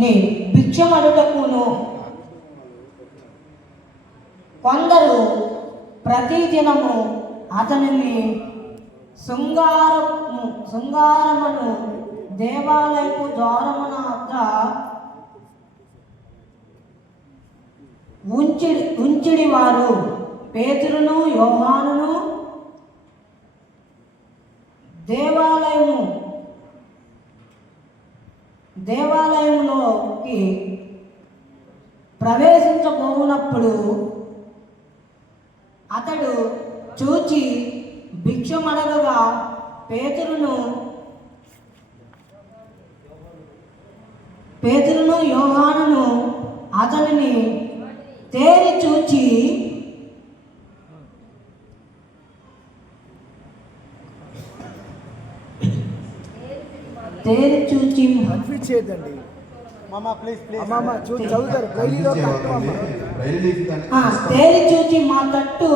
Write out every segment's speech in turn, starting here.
ని భిక్షమడుటకును కొందరు ప్రతిదినము అతనిని శృంగారమును దేవాలయపు ద్వారమున వద్ద ఉంచిడి వారు పేతురును యోహానును దేవాలయములోకి ప్రవేశించబోనప్పుడు అతడు చూచి భిక్షమడగగా పేతురును యోహానును అతనిని తేరి చూచి చేయదండి తేరి చూచి మా తట్టు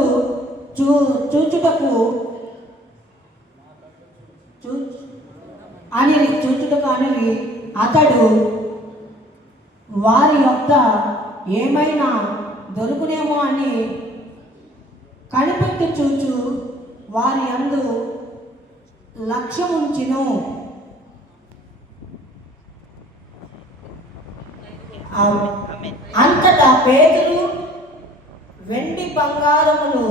చూచుటకు అని అతడు వారి యొక్క ఏమైనా దొరుకునేమో అని కనిపెట్టి చూచు వారి యందు లక్ష్యముంచెను. అంతటా పేతురు, వెండి బంగారములు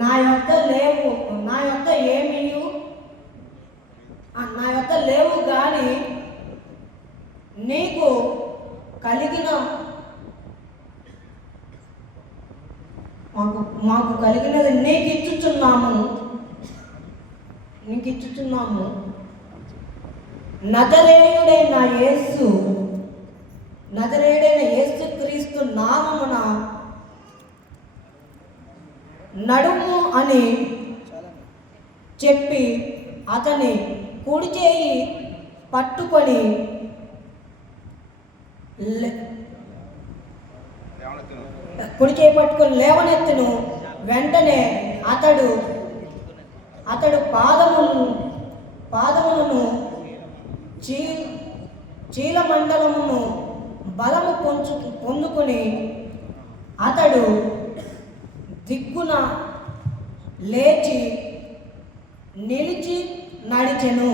నా యొక్క లేవు గాని నీకు మాకు కలిగినది నీకు ఇచ్చుచున్నాము. నజరేయుడైన యేసు క్రీస్తు నామమున నడుము అని చెప్పి అతని కుడి చేయి పట్టుకొని లేవనెత్తును. వెంటనే అతడు పాదములను చీలమండలమును బలము పొందుకొని అతడు దిగ్గున లేచి నిలిచి నడిచెను.